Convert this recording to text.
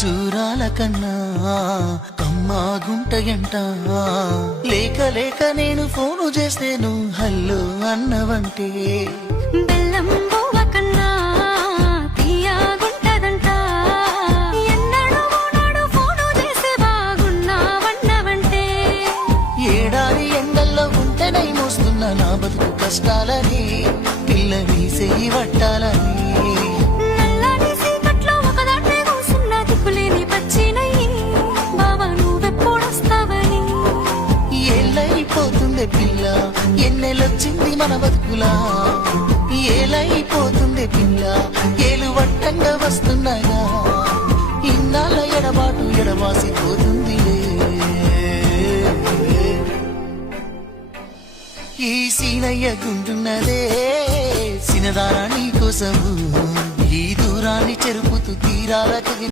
ఖర్జూరాల కన్నా కమ్మా గుంటయంట లేక లేక నేను ఫోను చేస్తేను హల్లో అన్నవంటే బెల్లం బువ్వ కన్నా తీయగుంటదంట ఎన్నడూ నాడు ఫోను చేసే బాగున్నావన్నవంటే ఏడాది ఎండల్లో ఉంటేనై మోస్తున్న నా బతుకు కష్టాలని పిల్లని చెయ్యి పట్టాలని ఏలైపోతుందే పిల్ల ఎన్నెలొచ్చింది మన బతుకులా ఏలైపోతుందే పిల్ల ఏలు వట్టంగా వస్తున్నాగా ఇన్నాళ్ళ ఎడబాటు ఎడవాసిపోతుందిలే ఈ సీనయ్య గుంటున్నదే సినదారా నీ కోసము ఈ దూరాన్ని చెరుపుతూ తీరాలకు